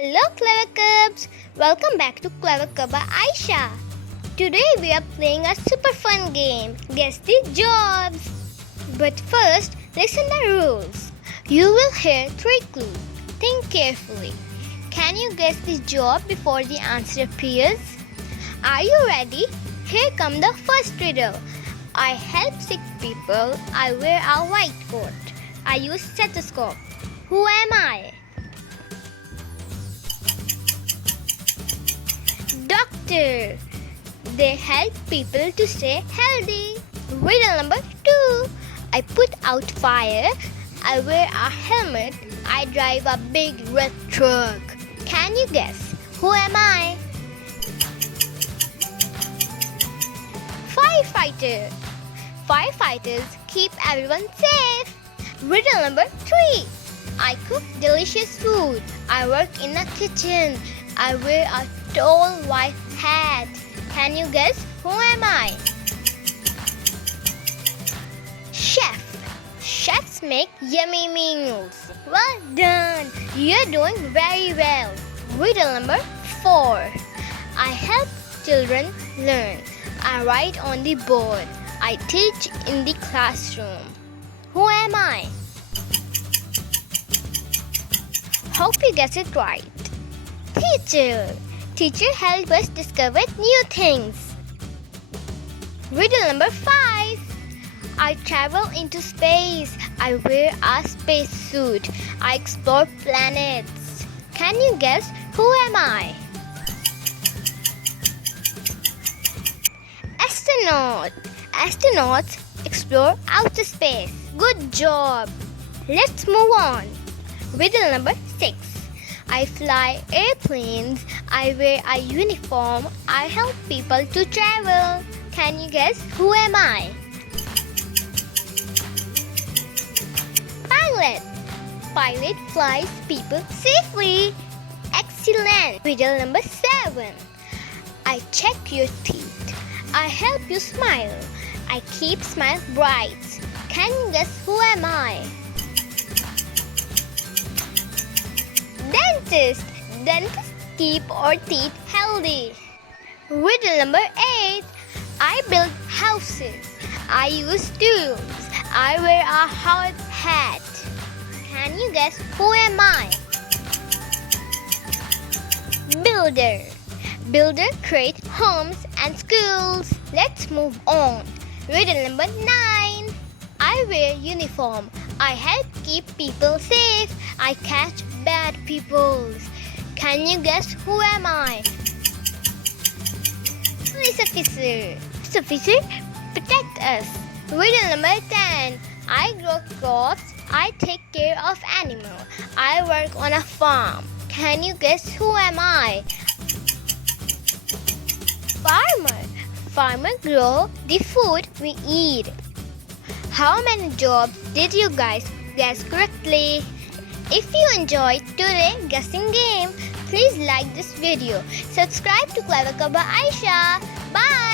Hello Clever Cubs! Welcome back to Clever Cub by Ayesha. Today we are playing a super fun game, Guess the Jobs. But first, listen the rules. You will hear 3 clues. Think carefully. Can you guess the job before the answer appears? Are you ready? Here comes the first riddle. I help sick people. I wear a white coat. I use stethoscope. Who am I? Doctor. They help people to stay healthy. Riddle number 2. I put out fire. I wear a helmet. I drive a big red truck. Can you guess? Who am I? Firefighter. Firefighters keep everyone safe. Riddle number 3. I cook delicious food. I work in a kitchen. I wear a tall white hat. Can you guess who am I? Chef. Chefs make yummy meals. Well done. You're doing very well. Riddle number 4. I help children learn. I write on the board. I teach in the classroom. Who am I? Hope you guessed it right. Teacher. Teacher help us discover new things. Riddle number 5. I travel into space. I wear a space suit. I explore planets. Can you guess who am I? Astronaut. Astronauts explore outer space. Good job. Let's move on. Riddle number 6. I fly airplanes. I wear a uniform. I help people to travel. Can you guess who am I? Pilot. Pilot flies people safely. Excellent. Riddle number 7. I check your teeth. I help you smile. I keep smile bright. Can you guess who am I? Dentist. Dentists keep our teeth healthy. Riddle number 8. I build houses. I use tools. I wear a hard hat. Can you guess who am I? Builder. Builder create homes and schools. Let's move on. Riddle number 9. I wear uniform. I help keep people safe. I catch bad people. Can you guess who am I? Police officer. Police officer protect us. Riddle number 10. I grow crops. I take care of animals. I work on a farm. Can you guess who am I? Farmer. Farmer grow the food we eat. How many jobs did you guys guess correctly? If you enjoyed today's guessing game, please like this video. Subscribe to Clever Cub by Ayesha. Bye!